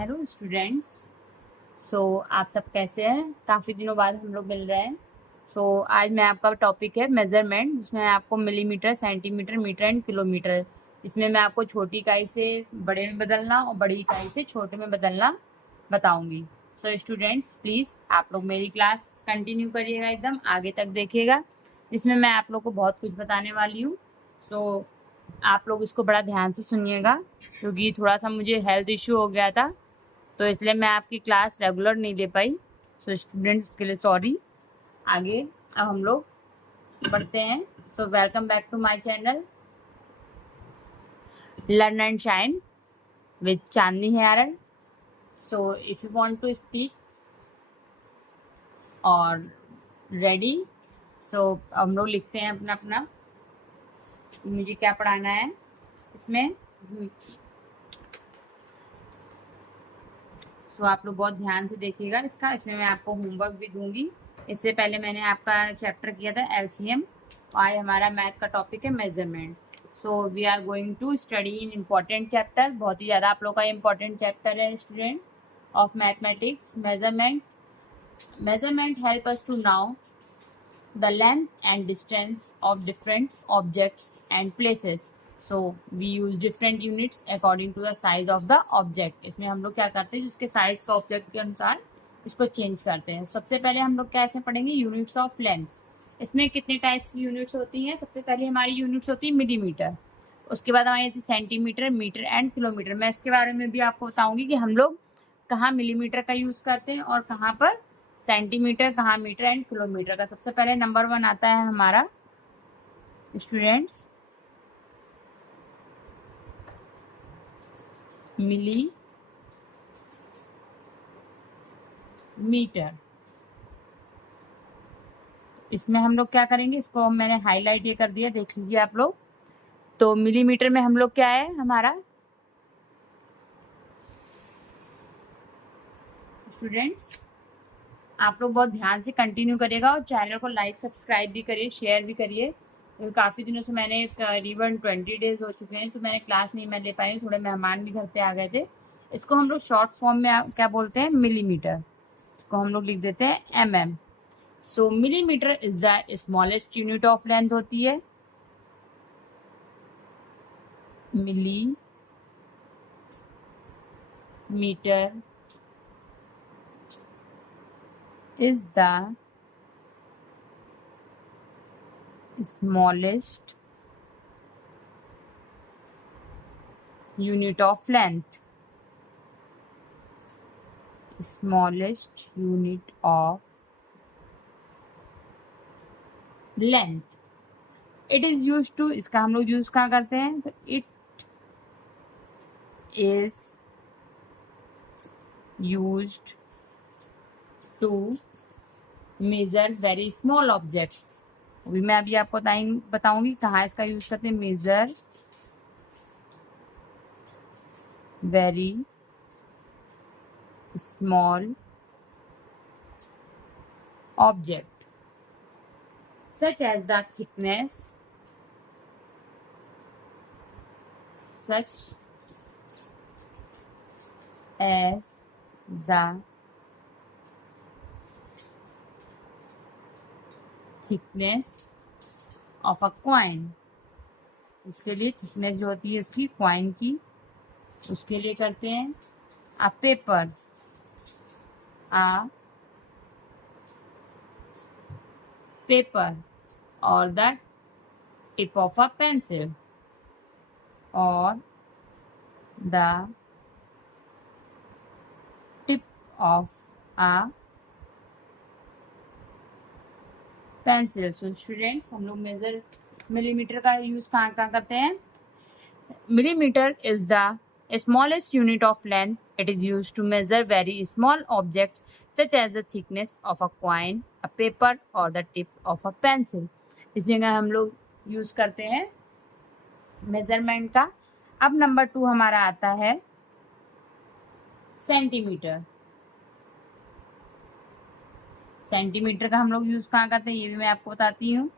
Hello students. आप सब कैसे हैं? काफ़ी दिनों बाद हम लोग मिल रहे हैं। आज मैं आपका टॉपिक है मेज़रमेंट, जिसमें आपको millimetre, centimetre, metre and kilometre, इसमें मैं आपको छोटी इकाई से बड़े में बदलना और बड़ी इकाई से छोटे में बदलना बताऊंगी। स्टूडेंट्स प्लीज़ आप लोग मेरी क्लास कंटिन्यू करिएगा, एकदम आगे तक देखिएगा, जिसमें मैं आप लोग को बहुत कुछ बताने वाली हूँ। आप लोग इसको बड़ा ध्यान से सुनिएगा, क्योंकि थोड़ा सा मुझे हेल्थ इश्यू हो गया था, तो इसलिए मैं आपकी क्लास रेगुलर नहीं ले पाई। स्टूडेंट्स के लिए सॉरी। आगे अब हम लोग बढ़ते हैं। Welcome back to my channel learn and shine with Chandni here. If you want to speak और रेडी, हम लोग लिखते हैं अपना अपना मुझे क्या पढ़ाना है इसमें। आप लोग बहुत ध्यान से देखिएगा इसका। इसमें मैं आपको होमवर्क भी दूंगी। इससे पहले मैंने आपका चैप्टर किया था एलसीएम, आज हमारा मैथ का टॉपिक है measurement. We are going to study in important chapter, बहुत ही ज़्यादा आप लोग का इम्पॉर्टेंट चैप्टर है students of mathematics, measurement. Measurement help us to know the length and distance of different objects and places. We use different units according to the size of the object. इसमें हम लोग क्या करते हैं, जिसके size का object के अनुसार इसको चेंज करते हैं। सबसे पहले हम लोग कैसे पढ़ेंगे, यूनिट्स ऑफ लेंथ। इसमें कितने टाइप्स की यूनिट्स होती हैं? सबसे पहले हमारी यूनिट्स होती है मिलीमीटर, उसके बाद हमारी आती है सेंटीमीटर, मीटर एंड किलोमीटर। मैं इसके बारे में भी आपको बताऊंगी कि हम लोग कहाँ मिलीमीटर का यूज करते हैं और कहाँ पर सेंटीमीटर, कहाँ मीटर एंड किलोमीटर का। सबसे पहले नंबर 1 आता है हमारा स्टूडेंट्स मिली मीटर। इसमें हम लोग क्या करेंगे, इसको मैंने हाईलाइट ये कर दिया, देख लीजिए आप लोग। तो मिलीमीटर में हम लोग क्या है हमारा स्टूडेंट्स, आप लोग बहुत ध्यान से कंटिन्यू करिएगा और चैनल को लाइक सब्सक्राइब भी करिए, शेयर भी करिए। काफ़ी दिनों से मैंने करीबन 20 डेज हो चुके हैं, तो मैंने क्लास नहीं मैं ले पाई हूँ, थोड़े मेहमान भी घर पे आ गए थे। इसको हम लोग शॉर्ट फॉर्म में क्या बोलते हैं, मिलीमीटर। इसको हम लोग लिख देते हैं mm। Millimetre is the smallest unit of length होती है। मिली metre is the smallest unit of length. Smallest unit of length. It is used to, इसका हम लोग यूज कहाँ करते हैं, तो it is used to measure very small objects. अभी मैं अभी आपको बताऊंगी कहाँ इसका यूज करते हैं। measure very small object such as the thickness, such as the thickness of a coin. इसके लिए थिकनेस जो होती है उसकी कॉइन की, उसके लिए करते हैं अ पेपर, और the tip of a pencil, और the tip of a pencil. Students हम लोग मेजर मिलीमीटर का यूज कहाँ कहाँ करते हैं। Millimetre is the smallest unit of length. It is used to measure very small objects such as the thickness of a coin, a paper or the tip of a pencil. इसी जगह हम लोग use करते हैं measurement का। अब number 2 हमारा आता है सेंटीमीटर। सेंटीमीटर का हम लोग यूज कहाँ करते हैं, ये भी मैं आपको बताती हूँ।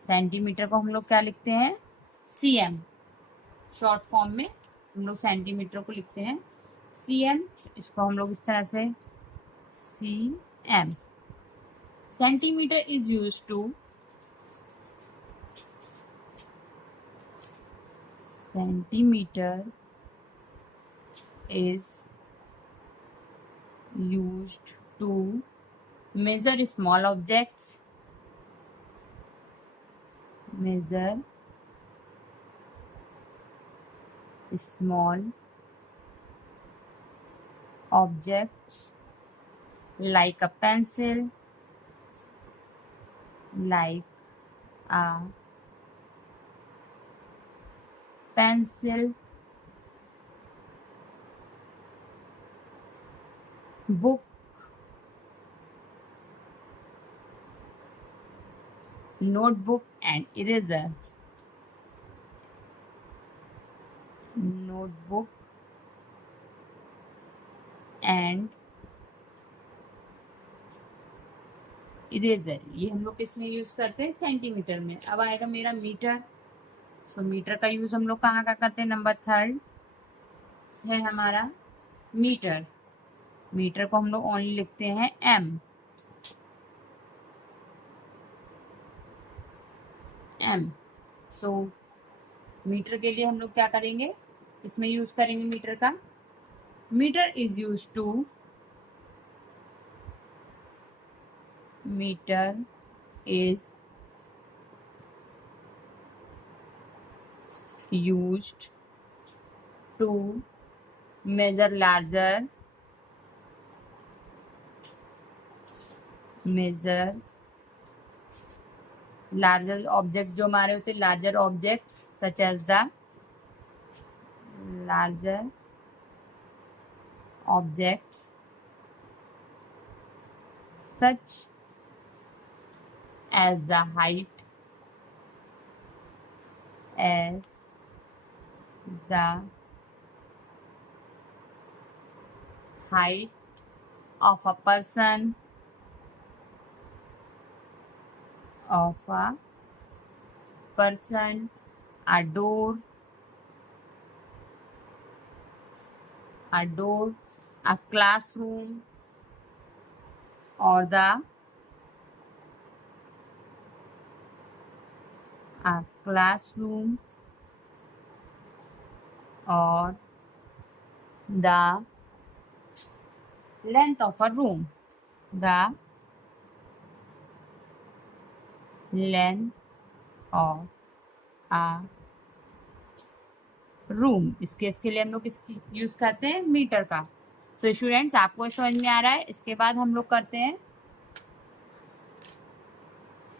सेंटीमीटर को हम लोग क्या लिखते हैं, cm, शॉर्ट फॉर्म में हम लोग सेंटीमीटर को लिखते हैं cm, इसको हम लोग इस तरह से cm. Centimetre is use to, centimeter is used to measure small objects, measure small objects like a pencil, like a pencil, book, notebook and eraser, notebook and eraser, ये हम लोग किसमें यूज करते हैं? सेंटीमीटर में. अब आएगा मेरा मीटर. सो मीटर का यूज हम लोग कहाँ का करते हैं? नंबर 3 है हमारा मीटर. मीटर को हम लोग ओनली लिखते हैं एम. एम. सो मीटर के लिए हम लोग क्या करेंगे? इसमें यूज करेंगे मीटर का. Metre is use to, meter is used to measure larger object जो हमारे होते हैं, larger objects such as the larger objects such as the height, as the height of a person, a door, a classroom, or the classroom, or the length of a room, the length of a room. इस case के लिए हम लोग इसकी use करते हैं metre का. So students, आपको समझ में आ रहा है. इसके बाद हम लोग करते हैं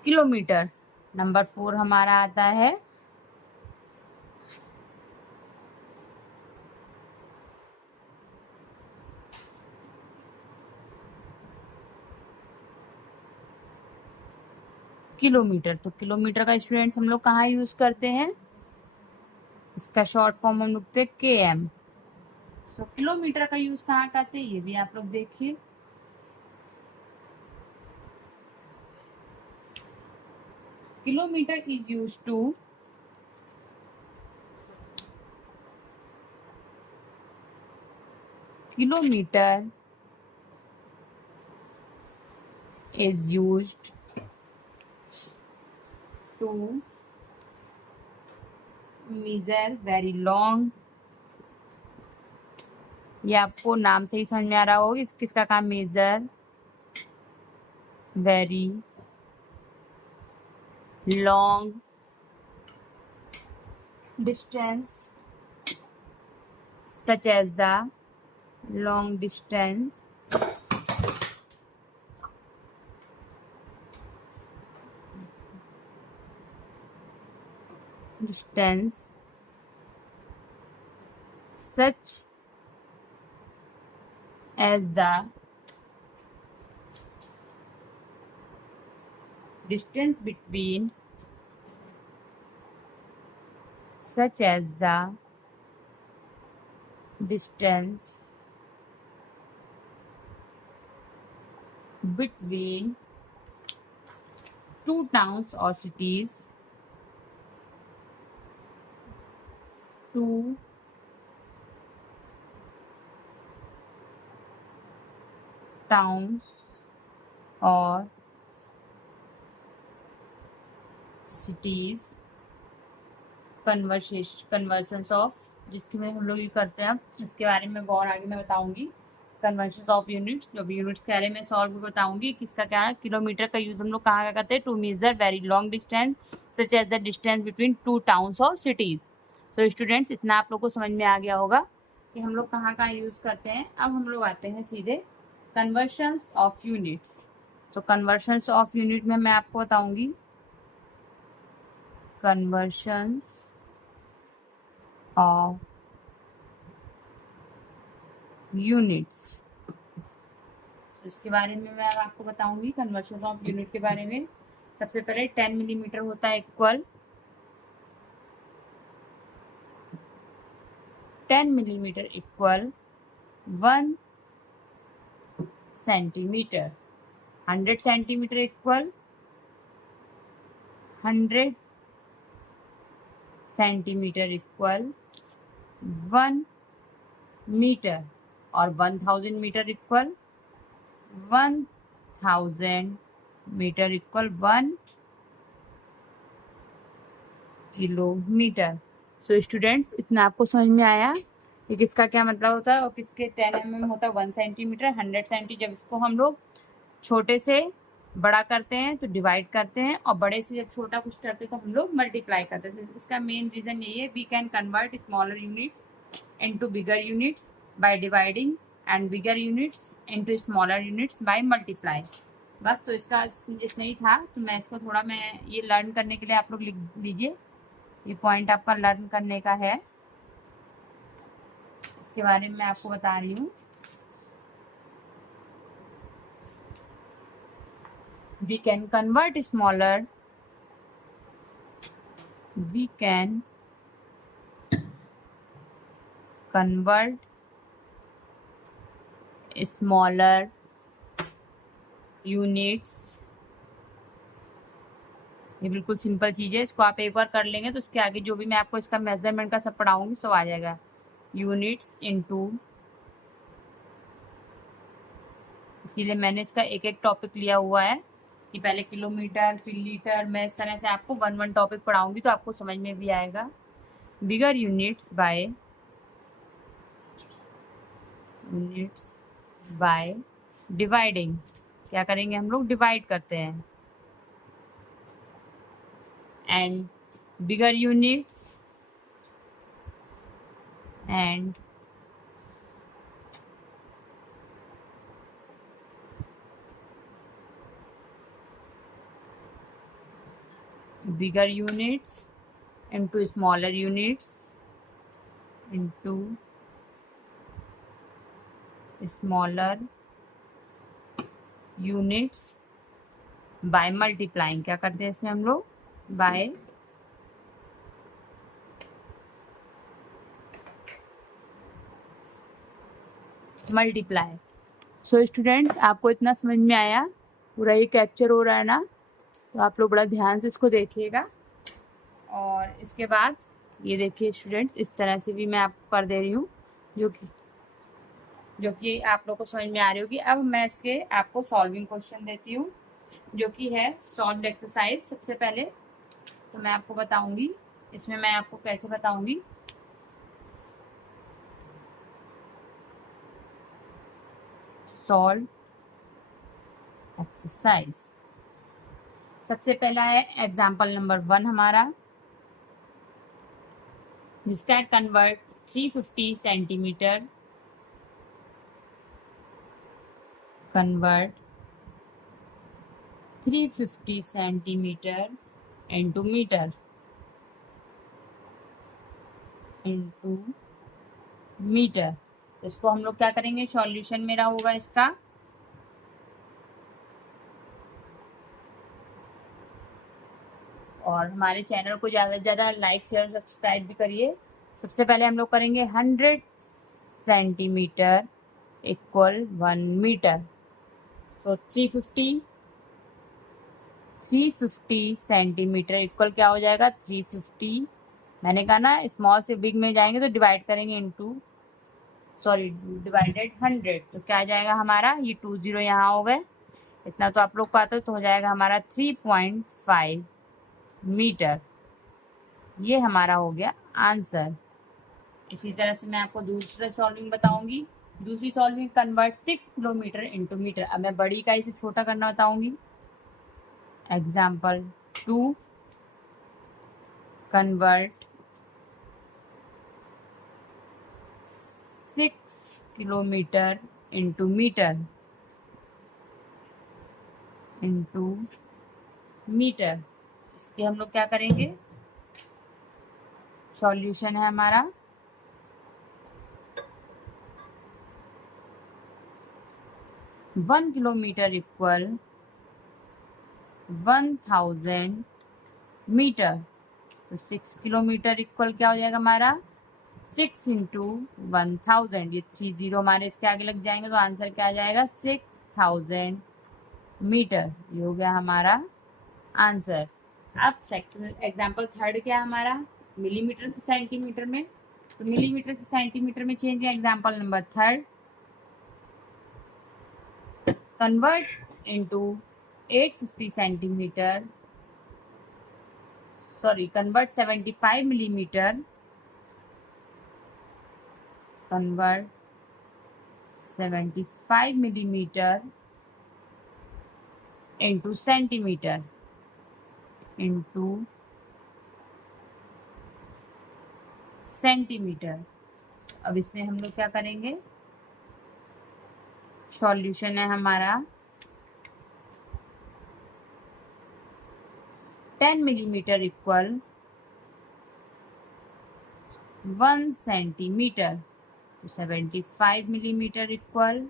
किलोमीटर. नंबर 4 हमारा आता है किलोमीटर. तो किलोमीटर का स्टूडेंट्स हम लोग कहाँ यूज करते हैं? इसका शॉर्ट फॉर्म हम लिखते हैं km. तो किलोमीटर का यूज कहाँ करते हैं ये भी आप लोग देखिए. Kilometre is use to, kilometre is used to measure very long. ये आपको नाम से ही समझ में आ रहा होगा किसका काम? Major very long distance, such as the long distance such as the distance between, such as the distance between two towns or cities, 2 towns or cities, conversions of, जिसके में हम लोग ये करते हैं, इसके बारे में और आगे मैं बताऊंगी। कन्वर्शंस ऑफ यूनिट्स, जो भी यूनिट्स के बारे में सॉल्व बताऊंगी। किसका क्या है, किलोमीटर का यूज हम लोग कहाँ का करते हैं, to measure very long distance such as the distance between two towns और सिटीज। सो स्टूडेंट्स, इतना आप लोग को समझ में आ गया होगा कि हम लोग कहाँ कहाँ यूज करते हैं। अब हम लोग आते हैं सीधे कन्वर्शंस ऑफ यूनिट्स। तो कन्वर्शंस ऑफ यूनिट में मैं आपको बताऊंगी कन्वर्शंस ऑफ यूनिट्स। इसके बारे में मैं आपको बताऊंगी कन्वर्शन ऑफ यूनिट के बारे में। सबसे पहले 10 मिलीमीटर होता है equal 10 millimetre equal 1 centimetre. 100 centimetre equal 100 centimetre equal 1 metre और 1000 metre equal 1000 metre equal 1 kilometre. So students, इतना आपको समझ में आया कि किसका क्या मतलब होता है और किसके 10 mm होता है 1 सेंटीमीटर। 100 सेंटी, जब इसको हम लोग छोटे से बड़ा करते हैं तो डिवाइड करते हैं, और बड़े से जब छोटा कुछ करते हैं तो हम लोग मल्टीप्लाई करते हैं। इसका मेन रीजन यही है, we can convert smaller units into bigger units by dividing and bigger units into smaller units by multiply. बस, तो इसका जिस नहीं था तो मैं इसको थोड़ा, मैं ये लर्न करने के लिए आप लोग लिख लीजिए, ये पॉइंट आपका लर्न करने का है, इसके बारे में मैं आपको बता रही हूँ। We can convert smaller units. ये बिल्कुल सिंपल चीज़ है, इसको आप एक बार कर लेंगे तो उसके आगे जो भी मैं आपको इसका मेजरमेंट का सब पढ़ाऊंगी सब आ जाएगा। यूनिट्स इनटू, इसीलिए मैंने इसका एक एक टॉपिक लिया हुआ है कि पहले किलोमीटर फिर लीटर, मैं इस तरह से आपको 1 टॉपिक पढ़ाऊंगी तो आपको समझ में भी आएगा। बिगर यूनिट्स बाय डिवाइडिंग, क्या करेंगे हम लोग, डिवाइड करते हैं। And bigger units and bigger units into smaller units into smaller units by multiplying। क्या करते हैं इसमें हम लोग, by मल्टीप्लाई। सो स्टूडेंट्स, आपको इतना समझ में आया, पूरा ये कैप्चर हो रहा है ना, तो आप लोग बड़ा ध्यान से इसको देखिएगा। और इसके बाद ये देखिए स्टूडेंट्स, इस तरह से भी मैं आपको कर दे रही हूँ जो कि आप लोग को समझ में आ रही होगी। अब मैं इसके आपको सॉल्विंग क्वेश्चन देती हूँ, जो कि है सॉल्व्ड एक्सरसाइज। सबसे पहले तो मैं आपको बताऊंगी, इसमें मैं आपको कैसे बताऊंगी। सॉल्व एक्सरसाइज, सबसे पहला है एग्जाम्पल नंबर 1 हमारा, जिसका है convert 350 centimetre, convert 350 centimetre into metre तो इसको हम लोग क्या करेंगे, सॉल्यूशन मेरा होगा इसका, और हमारे चैनल को ज़्यादा से ज़्यादा लाइक शेयर सब्सक्राइब भी करिए। सबसे पहले हम लोग करेंगे 100 सेंटीमीटर इक्वल 1 मीटर। तो 350 सेंटीमीटर इक्वल क्या हो जाएगा, 350 मैंने कहा ना स्मॉल से बिग में जाएंगे तो डिवाइड करेंगे इनटू, सॉरी डिवाइडेड 100, तो क्या आ जाएगा हमारा, ये 20 यहाँ हो गए, इतना तो आप लोग को आता है, तो हो जाएगा हमारा 3.5 मीटर। ये हमारा हो गया आंसर। इसी तरह से मैं आपको दूसरा सॉल्विंग बताऊंगी। दूसरी solving, convert 6 kilometre into metre. अब मैं बड़ी इकाई से छोटा करना बताऊंगी। Example 2, convert 6 kilometre into metre, इसके हम लोग क्या करेंगे, सॉल्यूशन है हमारा 1 किलोमीटर इक्वल 1000 मीटर। तो 6 किलोमीटर इक्वल क्या हो जाएगा हमारा, 6 इंटू 1000, ये 30 हमारे इसके आगे लग जाएंगे, तो आंसर क्या आ जाएगा, 6000 मीटर। ये हो गया हमारा आंसर। अब सेकंड एग्जाम्पल थर्ड क्या है हमारा, मिलीमीटर से सेंटीमीटर में, तो मिलीमीटर से सेंटीमीटर में चेंज है। Example number third, convert into 850 centimetre, sorry convert 75 millimetre, convert 75 millimetre into centimetre, into centimetre. अब इसमें हम लोग क्या करेंगे, सॉल्यूशन है हमारा 10 मिलीमीटर इक्वल 1 सेंटीमीटर, तो 75 मिलीमीटर इक्वल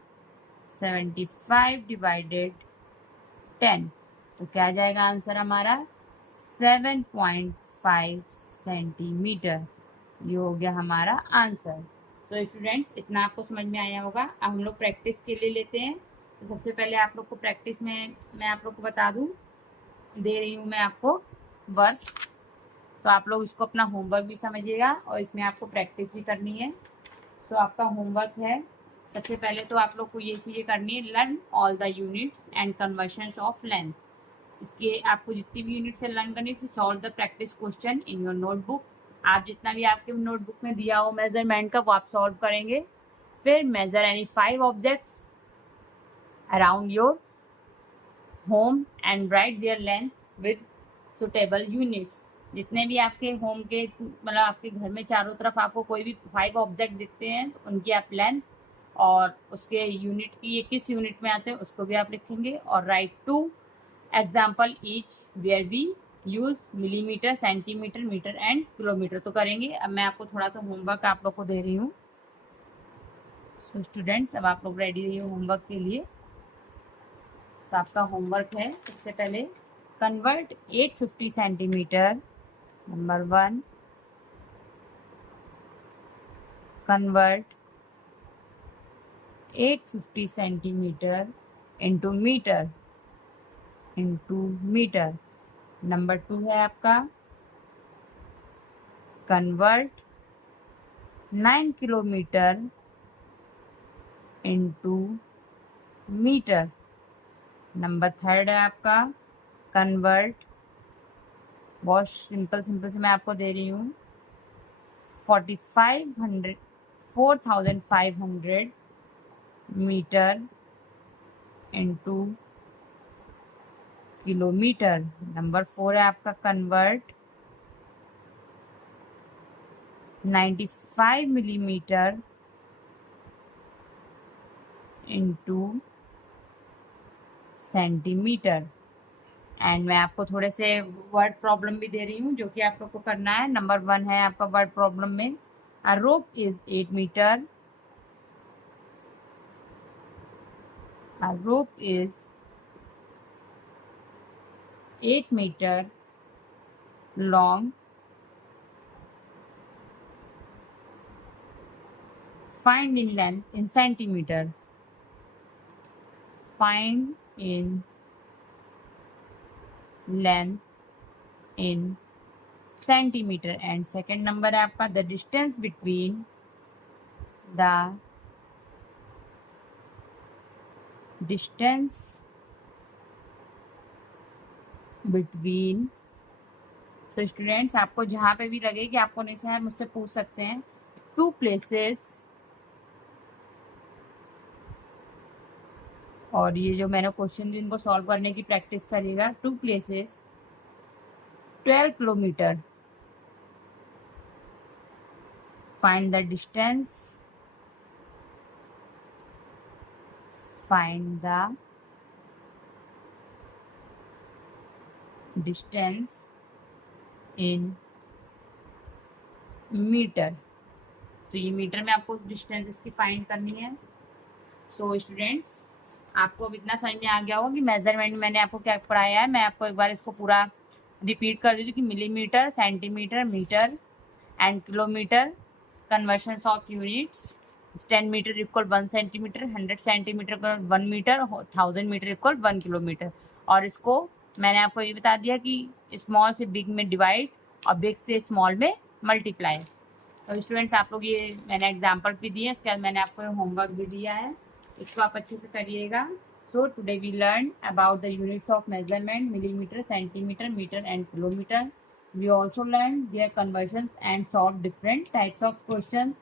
75 डिवाइडेड 10, तो क्या आ जाएगा आंसर हमारा, 7.5 सेंटीमीटर। ये हो गया हमारा आंसर। तो स्टूडेंट्स, इतना आपको समझ में आया होगा। अब हम लोग प्रैक्टिस के लिए लेते हैं। तो सबसे पहले आप लोग को प्रैक्टिस में मैं आप लोग को बता दूं, दे रही हूँ मैं आपको वर्क, तो आप लोग इसको अपना होमवर्क भी समझिएगा और इसमें आपको प्रैक्टिस भी करनी है। तो आपका होमवर्क है, सबसे पहले तो आप लोग को ये चीज़ें करनी है, learn all the units and conversions of length. इसके आपको जितनी भी यूनिट से लर्न करनी है, फिर solve the practice question in your notebook. आप जितना भी आपके नोटबुक में दिया हो मेजरमेंट का, वो आप सॉल्व करेंगे। फिर measure any 5 objects around your home and write their length with suitable units. जितने भी आपके होम के, मतलब आपके घर में चारों तरफ आपको कोई भी 5 ऑब्जेक्ट दिखते हैं, तो उनकी आप लेंथ और उसके यूनिट की, ये किस यूनिट में आते हैं उसको भी आप लिखेंगे। और write to example each where we use millimetre, centimetre, metre and kilometre, तो करेंगे। अब मैं आपको थोड़ा सा होमवर्क आप लोग को दे रही हूँ। सो स्टूडेंट्स, अब आप लोग रेडी रहिए होमवर्क के लिए। तो आपका होमवर्क है, सबसे पहले convert 850 centimetre, number 1, convert 850 centimetre into metre, number 2 है आपका convert 9 kilometre into metre, number 3 है आपका कन्वर्ट, बहुत सिंपल से मैं आपको दे रही हूँ, 4500 मीटर इंटू किलोमीटर, नंबर 4 है आपका convert 95 millimetre into centimetre. And मैं आपको थोड़े से वर्ड प्रॉब्लम भी दे रही हूँ, जो कि आप लोग को करना है। नंबर 1 है आपका वर्ड प्रॉब्लम में, a rope is 8 metre, a rope is 8 metre long, find in length in centimeter, find in length in centimetre. And second number है आपका the distance between so students, आपको जहाँ पे भी लगे कि आपको नहीं समझ मुझसे पूछ सकते हैं। टू प्लेसेस, और ये जो मैंने क्वेश्चन दी इनको सॉल्व करने की प्रैक्टिस करिएगा। Two places 12 kilometre, find the distance in metre. तो ये मीटर में आपको डिस्टेंस इसकी फाइंड करनी है। सो स्टूडेंट्स, आपको अब इतना समझ में आ गया होगा कि मेजरमेंट मैंने आपको क्या पढ़ाया है। मैं आपको एक बार इसको पूरा रिपीट कर देती हूँ कि millimetre, centimetre, metre and kilometre, conversion of units. 10 metre equal 1 centimetre, 100 centimetre equal 1 metre, 1000 metre equal 1 kilometre. और इसको मैंने आपको ये बता दिया कि स्मॉल से बिग में डिवाइड और बिग से स्मॉल में मल्टीप्लाई। तो स्टूडेंट्स, आप लोग ये मैंने एग्जाम्पल भी दिए, उसके बाद मैंने आपको होमवर्क भी दिया है, इसको आप अच्छे से करिएगा। So today we learn about the units of measurement, millimetre, centimetre, metre and kilometre. We also learned their conversions and solved different types of questions.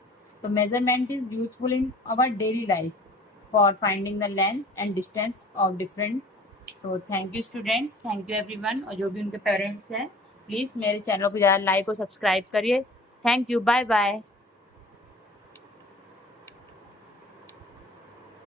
So measurement is useful in our daily life for finding the length and distance of different. So thank you students, thank you everyone. और जो भी उनके parents हैं, please मेरे channel को ज़्यादा like और subscribe करिए। Thank you, bye bye.